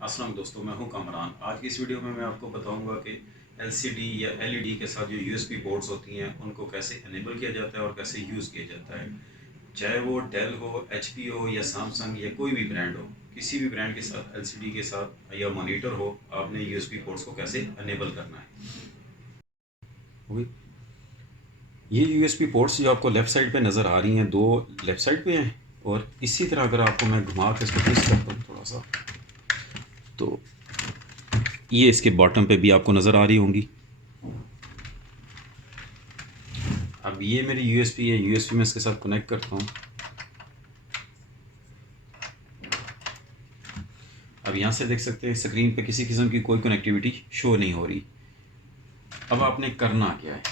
अस्सलाम दोस्तों, मैं हूं कामरान। आज की इस वीडियो में मैं आपको बताऊंगा कि एलसीडी या एलईडी के साथ जो यूएसबी पोर्ट्स होती हैं उनको कैसे इनेबल किया जाता है और कैसे यूज़ किया जाता है। चाहे वो डेल हो, एचपी हो या सैमसंग या कोई भी ब्रांड हो, किसी भी ब्रांड के साथ एलसीडी के साथ या मॉनिटर हो, आपने यूएसबी पोर्ट्स को कैसे इनेबल करना है। ये यूएसबी पोर्ट्स जो आपको लेफ़्ट साइड पे नज़र आ रही हैं, दो लेफ़्ट साइड पे हैं। और इसी तरह अगर आपको मैं घुमा के इसको ट्विस्ट करता हूँ थोड़ा सा, तो ये इसके बॉटम पे भी आपको नज़र आ रही होंगी। अब ये मेरी यूएसबी है, यूएसबी में इसके साथ कनेक्ट करता हूँ। अब यहाँ से देख सकते हैं स्क्रीन पे किसी किस्म की कोई कनेक्टिविटी शो नहीं हो रही। अब आपने करना क्या है,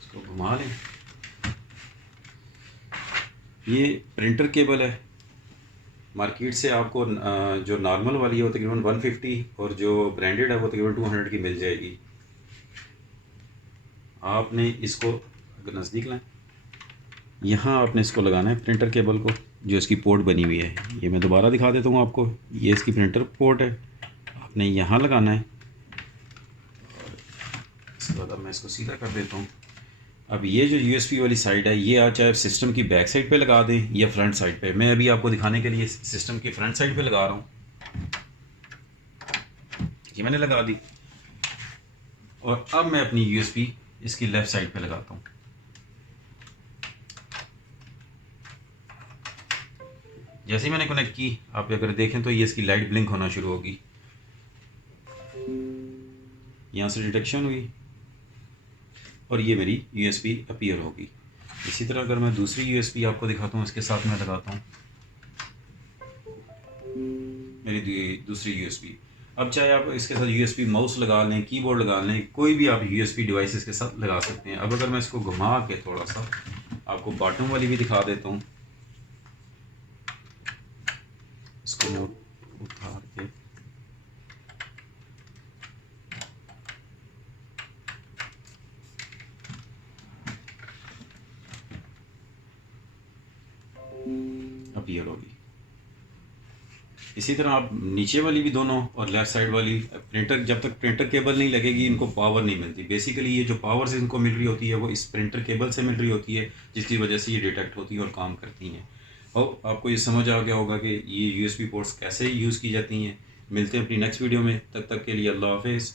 इसको घुमा लें। ये प्रिंटर केबल है, मार्केट से आपको जो नॉर्मल वाली है वो तकरीबन 150 और जो ब्रांडेड है वो तकरीबन 200 की मिल जाएगी। आपने इसको अगर नज़दीक लाएं, यहाँ आपने इसको लगाना है प्रिंटर केबल को, जो इसकी पोर्ट बनी हुई है। ये मैं दोबारा दिखा देता हूँ आपको। ये इसकी प्रिंटर पोर्ट है, आपने यहाँ लगाना है। इसके बाद अब मैं इसको सीधा कर देता हूँ। अब ये जो यूएसबी वाली साइड है, ये आप चाहे सिस्टम की बैक साइड पे लगा दें या फ्रंट साइड पे। मैं अभी आपको दिखाने के लिए सिस्टम की फ्रंट साइड पे लगा रहा हूँ। ये मैंने लगा दी और अब मैं अपनी यूएसबी इसकी लेफ़्ट साइड पे लगाता हूँ। जैसे ही मैंने कनेक्ट की, आप अगर देखें तो ये इसकी लाइट ब्लिंक होना शुरू होगी। यहाँ से डिटेक्शन हुई और ये मेरी यूएसबी अपीयर होगी। इसी तरह अगर मैं दूसरी यूएसबी आपको दिखाता हूँ, इसके साथ मैं लगाता हूँ मेरी दूसरी यूएसबी। अब चाहे आप इसके साथ यूएसबी माउस लगा लें, कीबोर्ड लगा लें, कोई भी आप यूएसबी डिवाइस इसके साथ लगा सकते हैं। अब अगर मैं इसको घुमा के थोड़ा सा आपको बॉटम वाली भी दिखा देता हूँ, इसको मैं उतार के अपीयर होगी। इसी तरह आप नीचे वाली भी दोनों और लेफ़्ट साइड वाली प्रिंटर, जब तक प्रिंटर केबल नहीं लगेगी इनको पावर नहीं मिलती। बेसिकली ये जो पावर से इनको मिल रही होती है वो इस प्रिंटर केबल से मिल रही होती है, जिसकी वजह से ये डिटेक्ट होती है और काम करती हैं। और आपको ये समझ आ गया होगा कि ये यूएसबी पोर्ट्स कैसे यूज़ की जाती हैं। मिलते हैं अपनी नेक्स्ट वीडियो में, तब तक के लिए अल्लाह हाफिज़।